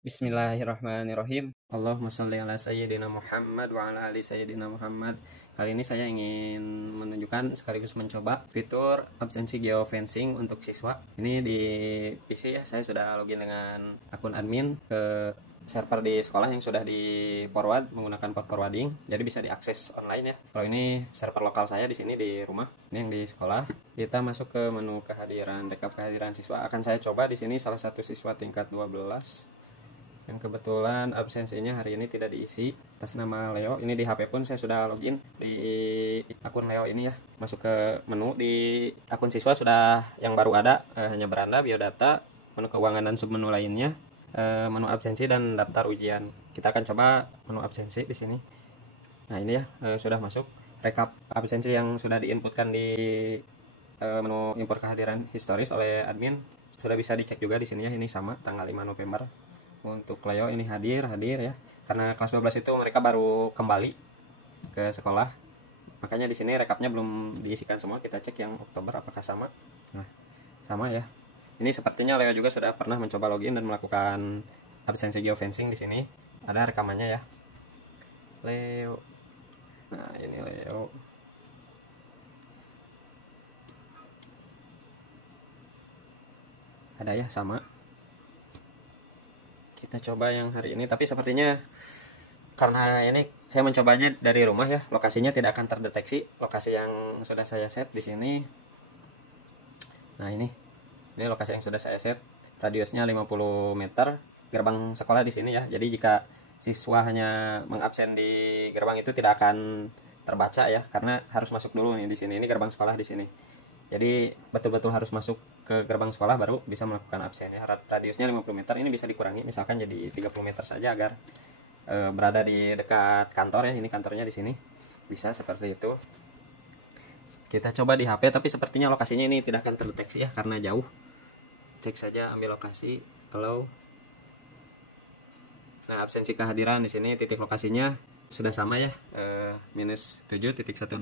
Bismillahirrahmanirrahim. Allahumma sholli ala sayyidina Muhammad wa ala ali sayyidina Muhammad. Kali ini saya ingin menunjukkan sekaligus mencoba fitur absensi geofencing untuk siswa. Ini di PC ya, saya sudah login dengan akun admin ke server di sekolah yang sudah di forward menggunakan port forwarding. Jadi bisa diakses online ya. Kalau ini server lokal saya di sini di rumah. Ini yang di sekolah. Kita masuk ke menu kehadiran, rekap kehadiran siswa. Akan saya coba di sini salah satu siswa tingkat 12 yang kebetulan absensinya hari ini tidak diisi atas nama Leo. Ini di HP pun saya sudah login di akun Leo ini ya. Masuk ke menu di akun siswa sudah yang baru ada hanya beranda, biodata, menu keuangan dan submenu lainnya, menu absensi dan daftar ujian. Kita akan coba menu absensi di sini. Nah ini ya sudah masuk rekap absensi yang sudah diinputkan di menu import kehadiran historis oleh admin. Sudah bisa dicek juga di sini ya, ini sama tanggal 5 November. Untuk Leo ini hadir ya, karena kelas 12 itu mereka baru kembali ke sekolah, makanya di sini rekapnya belum diisikan semua. Kita cek yang Oktober apakah sama. Nah sama ya, ini sepertinya Leo juga sudah pernah mencoba login dan melakukan absensi geofencing. Di sini ada rekamannya ya Leo. Nah ini Leo, ada ya sama. Kita coba yang hari ini, tapi sepertinya karena ini saya mencobanya dari rumah ya, lokasinya tidak akan terdeteksi lokasi yang sudah saya set di sini. Nah ini lokasi yang sudah saya set, radiusnya 50 meter, gerbang sekolah di sini ya. Jadi jika siswa hanya mengabsen di gerbang itu tidak akan terbaca ya, karena harus masuk dulu nih di sini. Ini gerbang sekolah di sini. Jadi betul-betul harus masuk ke gerbang sekolah baru bisa melakukan absen ya. Radiusnya 50 meter, ini bisa dikurangi misalkan jadi 30 meter saja agar berada di dekat kantor ya. Ini kantornya di sini. Bisa seperti itu. Kita coba di HP, tapi sepertinya lokasinya ini tidak akan terdeteksi ya karena jauh. Cek saja, ambil lokasi. Kalau nah absensi kehadiran di sini titik lokasinya sudah sama ya, -7.100.845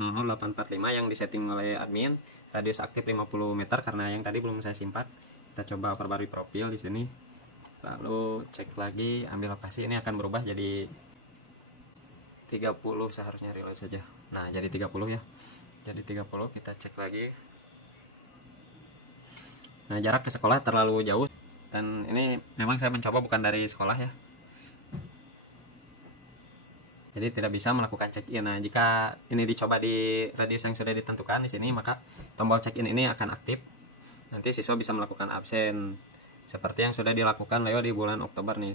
yang disetting oleh admin. Radius aktif 50 meter karena yang tadi belum saya simpan. Kita coba perbarui profil di sini. Lalu cek lagi, ambil lokasi, ini akan berubah jadi 30 seharusnya, reload saja. Nah, jadi 30 ya. Jadi 30, kita cek lagi. Nah, jarak ke sekolah terlalu jauh dan ini memang saya mencoba bukan dari sekolah ya. Jadi tidak bisa melakukan check-in. Nah, jika ini dicoba di radius yang sudah ditentukan di sini, maka tombol check-in ini akan aktif. Nanti siswa bisa melakukan absen seperti yang sudah dilakukan Leo di bulan Oktober nih,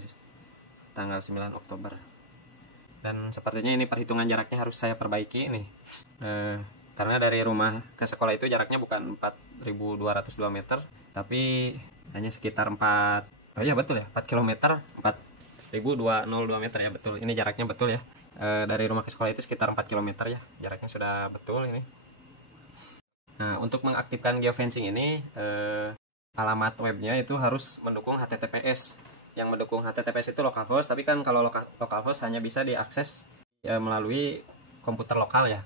tanggal 9 Oktober. Dan sepertinya ini perhitungan jaraknya harus saya perbaiki nih. Karena dari rumah ke sekolah itu jaraknya bukan 4.202 meter, tapi hanya sekitar 4. Oh iya betul ya, 4 km, 4.202 meter ya, betul. Ini jaraknya betul ya. Dari rumah ke sekolah itu sekitar 4 km ya, jaraknya sudah betul ini. Nah, untuk mengaktifkan geofencing ini, alamat webnya itu harus mendukung HTTPS. Yang mendukung HTTPS itu localhost, tapi kan kalau localhost hanya bisa diakses ya melalui komputer lokal ya,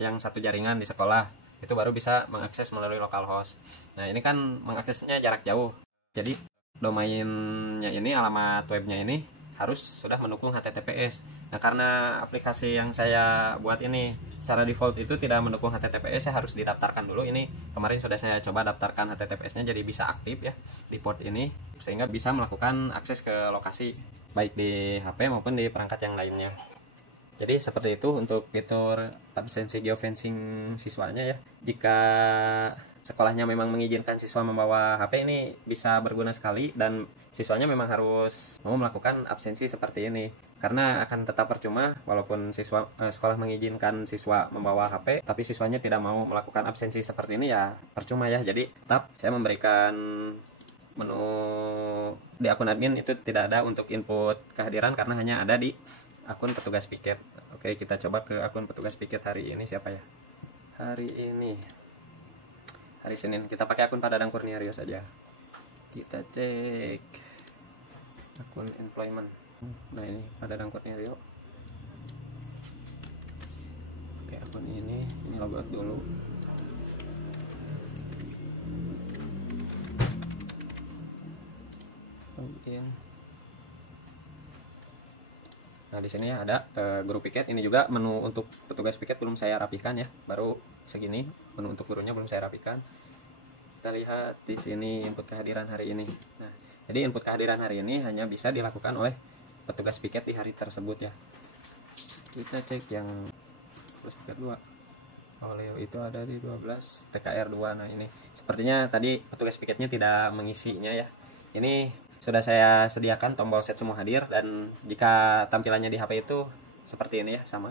yang satu jaringan di sekolah, itu baru bisa mengakses melalui localhost. Nah, ini kan mengaksesnya jarak jauh. Jadi domainnya ini, alamat webnya ini harus sudah mendukung HTTPS. Nah, karena aplikasi yang saya buat ini secara default itu tidak mendukung HTTPS, saya harus didaftarkan dulu. Ini kemarin sudah saya coba daftarkan HTTPS-nya jadi bisa aktif ya di port ini, sehingga bisa melakukan akses ke lokasi baik di HP maupun di perangkat yang lainnya. Jadi seperti itu untuk fitur absensi geofencing siswanya ya. Jika sekolahnya memang mengizinkan siswa membawa HP, ini bisa berguna sekali, dan siswanya memang harus mau melakukan absensi seperti ini, karena akan tetap percuma walaupun sekolah mengizinkan siswa membawa HP, tapi siswanya tidak mau melakukan absensi seperti ini ya percuma ya. Jadi tetap saya memberikan menu di akun admin itu tidak ada untuk input kehadiran karena hanya ada di akun petugas piket. Oke, kita coba ke akun petugas piket hari ini. Siapa ya? Hari ini hari Senin, kita pakai akun Pak Dadang Kurniario saja. Kita cek akun employment. Nah, ini Pak Dadang Kurniario. Oke, akun ini logout dulu. Login. Nah, di sini ada guru piket. Ini juga menu untuk petugas piket belum saya rapikan ya. Baru segini menu untuk gurunya belum saya rapikan. Kita lihat di sini input kehadiran hari ini. Nah, jadi input kehadiran hari ini hanya bisa dilakukan oleh petugas piket di hari tersebut ya. Kita cek yang plus tiket 2. Oh, Leo itu ada di 12, TKR 2. Nah, ini sepertinya tadi petugas piketnya tidak mengisinya ya. Ini sudah saya sediakan tombol set semua hadir, dan jika tampilannya di HP itu seperti ini ya, sama.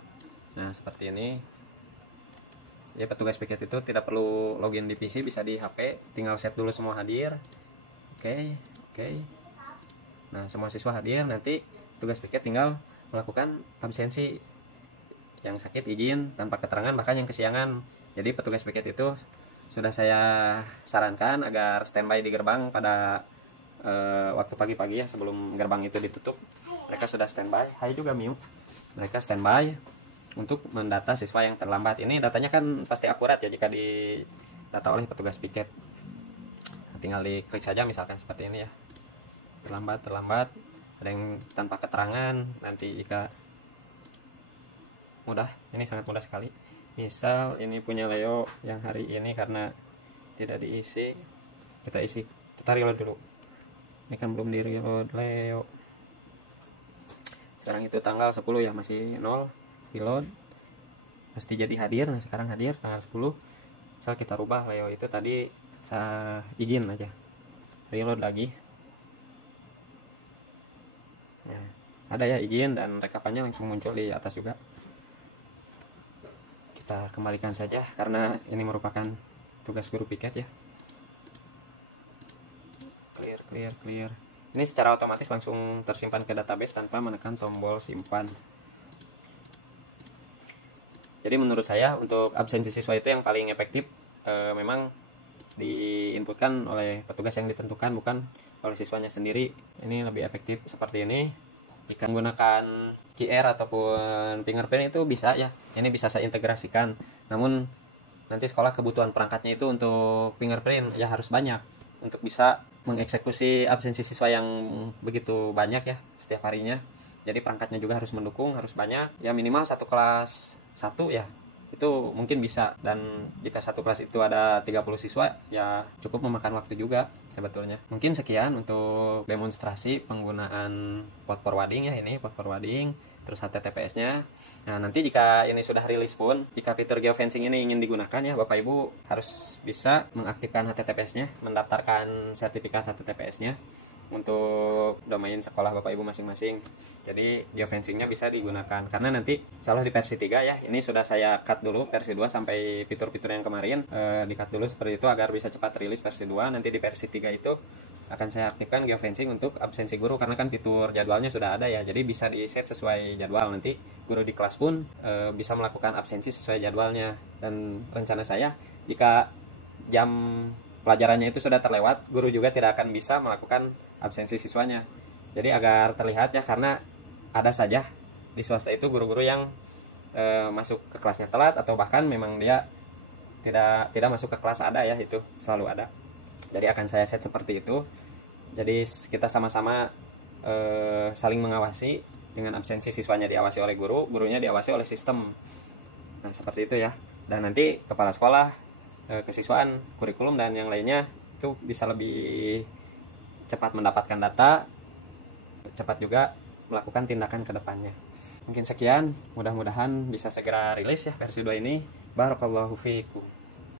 Nah, seperti ini. Ya, petugas piket itu tidak perlu login di PC, bisa di HP, tinggal set dulu semua hadir. Oke. Nah, semua siswa hadir, nanti petugas piket tinggal melakukan absensi. Yang sakit izin tanpa keterangan, bahkan yang kesiangan. Jadi petugas piket itu sudah saya sarankan agar standby di gerbang pada waktu pagi-pagi ya, sebelum gerbang itu ditutup. Mereka sudah standby. Hai juga Miu. Mereka standby untuk mendata siswa yang terlambat. Ini datanya kan pasti akurat ya jika didata oleh petugas piket. Nah, tinggal diklik saja misalkan seperti ini ya. Terlambat, ada yang tanpa keterangan. Nanti jika mudah, ini sangat mudah sekali. Misal ini punya Leo yang hari ini karena tidak diisi, kita isi, kita reload dulu. Ini kan belum di reload Leo. Sekarang itu tanggal 10 ya, masih 0. Reload, pasti jadi hadir. Nah, sekarang hadir tanggal 10. Misal kita rubah Leo itu tadi izin aja, reload lagi. Nah, ada ya izin, dan rekapannya langsung muncul di atas juga. Kita kembalikan saja karena ini merupakan tugas guru piket ya. Clear. Ini secara otomatis langsung tersimpan ke database tanpa menekan tombol simpan. Jadi menurut saya untuk absensi siswa itu yang paling efektif memang diinputkan oleh petugas yang ditentukan, bukan oleh siswanya sendiri. Ini lebih efektif seperti ini. Jika menggunakan QR ataupun fingerprint itu bisa ya, ini bisa saya integrasikan. Namun nanti sekolah kebutuhan perangkatnya itu untuk fingerprint ya harus banyak untuk bisa mengeksekusi absensi siswa yang begitu banyak ya setiap harinya. Jadi perangkatnya juga harus mendukung, harus banyak ya, minimal satu kelas 1 ya, itu mungkin bisa. Dan jika satu kelas itu ada 30 siswa ya cukup memakan waktu juga sebetulnya. Mungkin sekian untuk demonstrasi penggunaan port forwarding ya, ini port forwarding terus HTTPS nya. Nah, nanti jika ini sudah rilis pun, jika fitur geofencing ini ingin digunakan ya, Bapak Ibu harus bisa mengaktifkan HTTPS nya, mendaftarkan sertifikat HTTPS nya untuk domain sekolah Bapak Ibu masing-masing. Jadi geofencingnya bisa digunakan, karena nanti salah di versi 3 ya, ini sudah saya cut dulu versi 2 sampai fitur-fitur yang kemarin di-cut dulu seperti itu agar bisa cepat rilis versi 2. Nanti di versi 3 itu akan saya aktifkan geofencing untuk absensi guru, karena kan fitur jadwalnya sudah ada ya, jadi bisa di set sesuai jadwal. Nanti guru di kelas pun bisa melakukan absensi sesuai jadwalnya. Dan rencana saya, jika jam pelajarannya itu sudah terlewat, guru juga tidak akan bisa melakukan absensi siswanya. Jadi agar terlihat ya, karena ada saja di swasta itu guru-guru yang masuk ke kelasnya telat, atau bahkan memang dia tidak masuk ke kelas, ada ya, itu selalu ada. Jadi akan saya set seperti itu. Jadi kita sama-sama saling mengawasi, dengan absensi siswanya diawasi oleh guru, gurunya diawasi oleh sistem. Nah, seperti itu ya. Dan nanti kepala sekolah, kesiswaan, kurikulum dan yang lainnya itu bisa lebih cepat mendapatkan data, cepat juga melakukan tindakan ke depannya. Mungkin sekian, mudah-mudahan bisa segera rilis ya versi 2 ini. Barakallahu fiikum.